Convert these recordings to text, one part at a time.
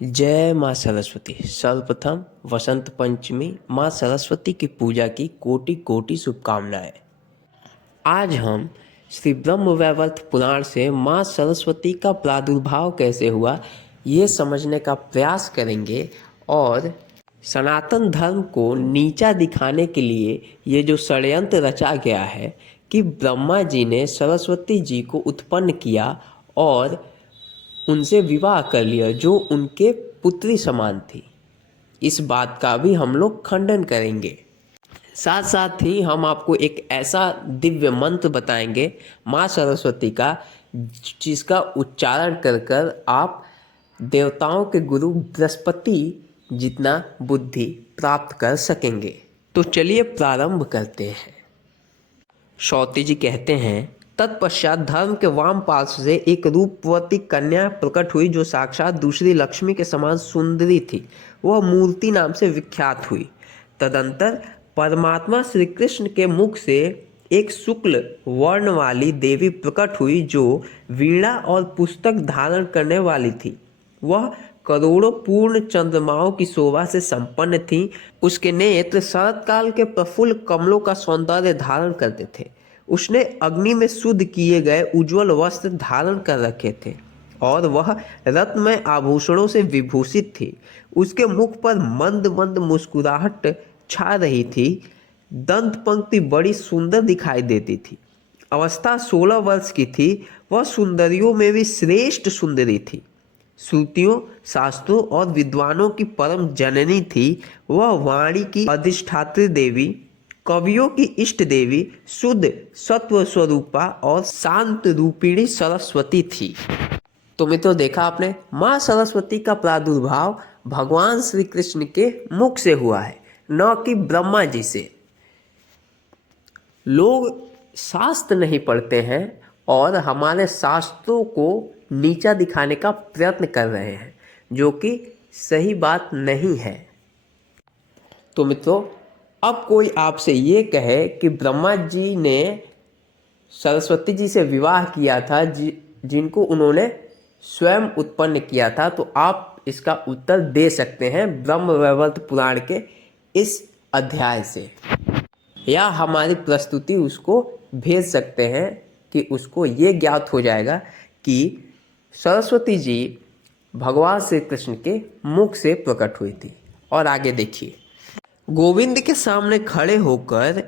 जय माँ सरस्वती। सर्वप्रथम वसंत पंचमी माँ सरस्वती की पूजा की कोटि कोटि शुभकामनाएं। आज हम श्री ब्रह्म वैवर्त पुराण से माँ सरस्वती का प्रादुर्भाव कैसे हुआ ये समझने का प्रयास करेंगे और सनातन धर्म को नीचा दिखाने के लिए ये जो षड्यंत्र रचा गया है कि ब्रह्मा जी ने सरस्वती जी को उत्पन्न किया और उनसे विवाह कर लिया जो उनके पुत्री समान थी, इस बात का भी हम लोग खंडन करेंगे। साथ साथ ही हम आपको एक ऐसा दिव्य मंत्र बताएंगे माँ सरस्वती का, जिसका उच्चारण कर कर आप देवताओं के गुरु बृहस्पति जितना बुद्धि प्राप्त कर सकेंगे। तो चलिए प्रारंभ करते हैं। शौती जी कहते हैं, तत्पश्चात धर्म के वाम पार्श्व से एक रूपवती कन्या प्रकट हुई जो साक्षात दूसरी लक्ष्मी के समान सुंदरी थी। वह मूर्ति नाम से विख्यात हुई। तदंतर परमात्मा श्री कृष्ण के मुख से एक शुक्ल वर्ण वाली देवी प्रकट हुई जो वीणा और पुस्तक धारण करने वाली थी। वह करोड़ों पूर्ण चंद्रमाओं की शोभा से संपन्न थी। उसके नेत्र शरत काल के प्रफुल्ल कमलों का सौंदर्य धारण करते थे। उसने अग्नि में शुद्ध किए गए उज्जवल वस्त्र धारण कर रखे थे और वह रत्नमय आभूषणों से विभूषित थी। उसके मुख पर मंद मंद मुस्कुराहट छा रही थी। दंत पंक्ति बड़ी सुंदर दिखाई देती थी। अवस्था 16 वर्ष की थी। वह सुंदरियों में भी श्रेष्ठ सुंदरी थी। श्रुतियों, शास्त्रों और विद्वानों की परम जननी थी। वह वाणी की अधिष्ठात्री देवी, कवियों की इष्ट देवी, शुद्ध सत्व स्वरूपा और शांत रूपिणी सरस्वती थी। तो मित्रों, देखा आपने, माँ सरस्वती का प्रादुर्भाव भगवान श्री कृष्ण के मुख से हुआ है, न कि ब्रह्मा जी से। लोग शास्त्र नहीं पढ़ते हैं और हमारे शास्त्रों को नीचा दिखाने का प्रयत्न कर रहे हैं, जो कि सही बात नहीं है। तो मित्रों, अब कोई आपसे ये कहे कि ब्रह्मा जी ने सरस्वती जी से विवाह किया था जिनको उन्होंने स्वयं उत्पन्न किया था, तो आप इसका उत्तर दे सकते हैं ब्रह्म वैवर्त पुराण के इस अध्याय से, या हमारी प्रस्तुति उसको भेज सकते हैं कि उसको ये ज्ञात हो जाएगा कि सरस्वती जी भगवान श्री कृष्ण के मुख से प्रकट हुई थी। और आगे देखिए, गोविंद के सामने खड़े होकर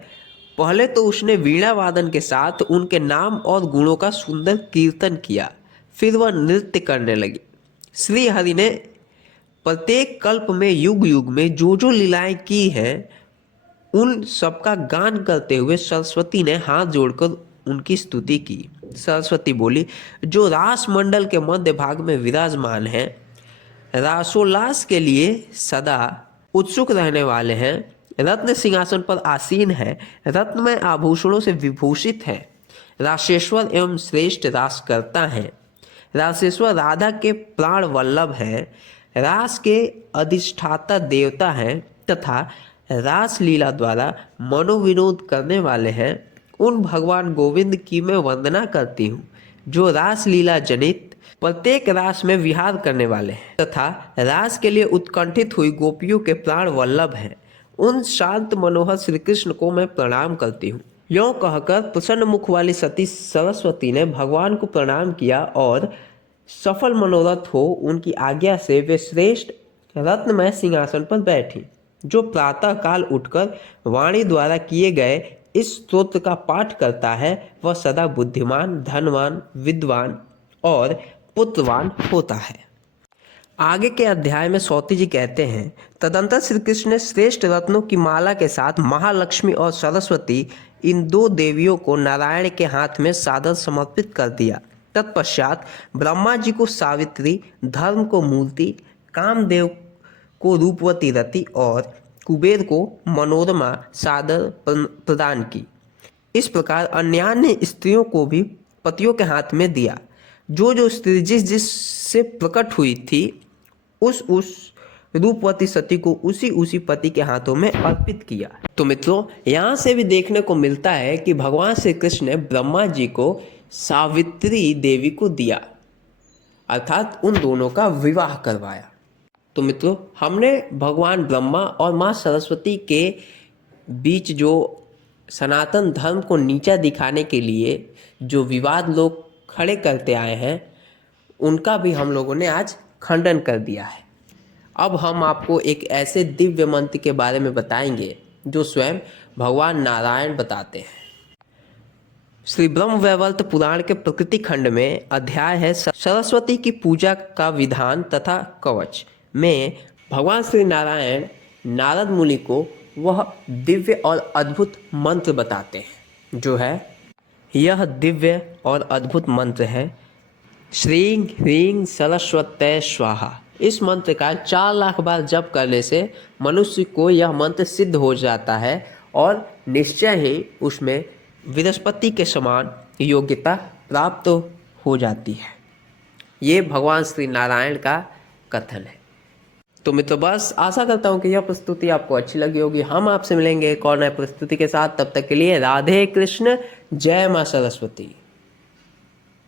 पहले तो उसने वीणा वादन के साथ उनके नाम और गुणों का सुंदर कीर्तन किया। फिर वह नृत्य करने लगी। श्री हरि ने प्रत्येक कल्प में युग युग में जो जो लीलाएं की हैं उन सबका गान करते हुए सरस्वती ने हाथ जोड़कर उनकी स्तुति की। सरस्वती बोली, जो रास मंडल के मध्य भाग में विराजमान हैं, रासोल्लास के लिए सदा उत्सुक रहने वाले हैं, रत्न सिंहासन पर आसीन है, रत्नमय आभूषणों से विभूषित है, रासेश्वर एवं श्रेष्ठ रास करता है, रासेश्वर राधा के प्राण वल्लभ हैं, रास के अधिष्ठाता देवता हैं तथा रास लीला द्वारा मनोविनोद करने वाले हैं, उन भगवान गोविंद की मैं वंदना करती हूँ जो रास लीला जनित प्रत्येक रास में विहार करने वाले हैं तथा रास के लिए उत्कंठित हुई गोपियों के प्राण वल्लभ हैं। उन शांत मनोहर श्री कृष्ण को मैं प्रणाम करती हूँ। यों कहकर प्रसन्न मुख वाली सती सरस्वती ने भगवान को प्रणाम किया और सफल मनोरथ हो उनकी आज्ञा से वे श्रेष्ठ रत्नमय सिंहासन पर बैठी। जो प्रातः काल उठकर वाणी द्वारा किए गए इस स्तोत्र का पाठ करता है वह सदा बुद्धिमान, धनवान, विद्वान और पुत्रवान होता है। आगे के अध्याय में सौती जी कहते हैं, तदंतर श्री कृष्ण ने श्रेष्ठ रत्नों की माला के साथ महालक्ष्मी और सरस्वती इन दो देवियों को नारायण के हाथ में सादर समर्पित कर दिया। तत्पश्चात ब्रह्मा जी को सावित्री, धर्म को मूर्ति, कामदेव को रूपवती रति और कुबेर को मनोरमा सादर प्रदान की। इस प्रकार अन्यान्य स्त्रियों को भी पतियों के हाथ में दिया। जो जो स्त्री जिस जिस से प्रकट हुई थी उस रूपवती सती को उसी उसी पति के हाथों में अर्पित किया। तो मित्रों, यहाँ से भी देखने को मिलता है कि भगवान श्री कृष्ण ने ब्रह्मा जी को सावित्री देवी को दिया, अर्थात उन दोनों का विवाह करवाया। तो मित्रों, हमने भगवान ब्रह्मा और माँ सरस्वती के बीच जो सनातन धर्म को नीचा दिखाने के लिए जो विवाद लोग खड़े करते आए हैं, उनका भी हम लोगों ने आज खंडन कर दिया है। अब हम आपको एक ऐसे दिव्य मंत्र के बारे में बताएंगे जो स्वयं भगवान नारायण बताते हैं। श्री ब्रह्म वैवर्त पुराण के प्रकृति खंड में अध्याय है सरस्वती की पूजा का विधान तथा कवच में भगवान श्री नारायण नारद मुनि को वह दिव्य और अद्भुत मंत्र बताते हैं, जो है यह दिव्य और अद्भुत मंत्र है श्रीं ह्रीं सरस्वत्यै स्वाहा। इस मंत्र का 4 लाख बार जप करने से मनुष्य को यह मंत्र सिद्ध हो जाता है और निश्चय ही उसमें बृहस्पति के समान योग्यता प्राप्त हो जाती है। ये भगवान श्री नारायण का कथन है। तो मित्रों, बस आशा करता हूँ कि यह प्रस्तुति आपको अच्छी लगी होगी। हम आपसे मिलेंगे एक और नए प्रस्तुति के साथ। तब तक के लिए राधे कृष्ण, जय माँ सरस्वती।